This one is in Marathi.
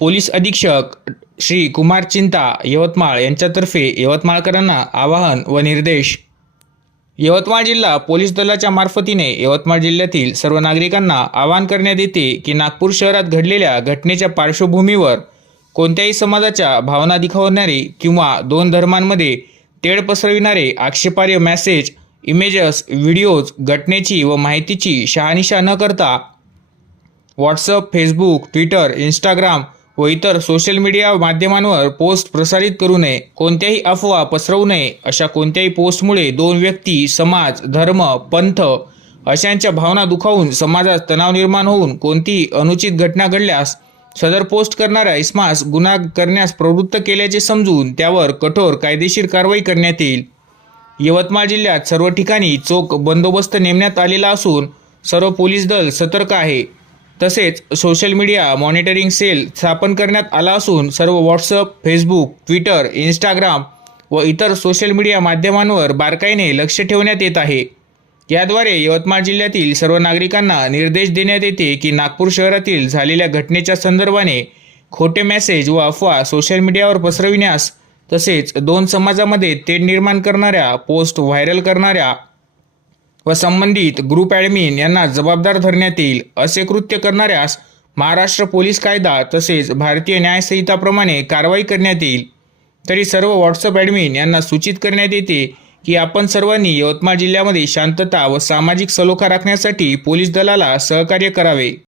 पोलीस अधीक्षक श्री कुमार चिंता यवतमाळ यांच्यातर्फे यवतमाळकरांना आवाहन व निर्देश. यवतमाळ जिल्हा पोलीस दलाच्या मार्फतीने यवतमाळ जिल्ह्यातील सर्व नागरिकांना आवाहन करण्यात येते की नागपूर शहरात घडलेल्या घटनेच्या पार्श्वभूमीवर कोणत्याही समाजाच्या भावना दिखावणारे किंवा दोन धर्मांमध्ये तेढ पसरविणारे आक्षेपार्ह मेसेज इमेजेस व्हिडिओज घटनेची व माहितीची शहानिशा न करता व्हॉट्सअप फेसबुक ट्विटर इंस्टाग्राम व इतर सोशल मीडिया माध्यमांवर पोस्ट प्रसारित करू नये. कोणत्याही अफवा पसरवू नये अशा कोणत्याही पोस्टमुळे दोन व्यक्ती समाज धर्म पंथ अशांच्या भावना दुखावून समाजात तणाव निर्माण होऊन कोणतीही अनुचित घटना घडल्यास सदर पोस्ट करणाऱ्या इस्मास गुन्हा करण्यास प्रवृत्त केल्याचे समजून त्यावर कठोर कायदेशीर कारवाई करण्यात येईल. यवतमाळ जिल्ह्यात सर्व ठिकाणी चोख बंदोबस्त नेमण्यात आलेला असून सर्व पोलीस दल सतर्क आहे. तसेच सोशल मीडिया मॉनिटरिंग सेल स्थापन करण्यात आला असून सर्व व्हॉट्सअप फेसबुक ट्विटर इंस्टाग्राम व इतर सोशल मीडिया माध्यमांवर बारकाईने लक्ष ठेवण्यात येत आहे. याद्वारे यवतमाळ जिल्ह्यातील सर्व नागरिकांना निर्देश देण्यात येते की नागपूर शहरातील झालेल्या घटनेच्या संदर्भाने खोटे मेसेज व अफवा सोशल मीडियावर पसरविण्यास तसेच दोन समाजामध्ये तेढ निर्माण करणाऱ्या पोस्ट व्हायरल करणाऱ्या व संबंधित ग्रुप ॲडमिन यांना जबाबदार धरण्यात येईल असे कृत्य करणाऱ्यास महाराष्ट्र पोलीस कायदा तसेच भारतीय न्यायसंहिताप्रमाणे कारवाई करण्यात येईल. तरी सर्व व्हॉट्सअप ॲडमिन यांना सूचित करण्यात येते की आपण सर्वांनी यवतमाळ जिल्ह्यामध्ये शांतता व सामाजिक सलोखा राखण्यासाठी पोलीस दलाला सहकार्य करावे.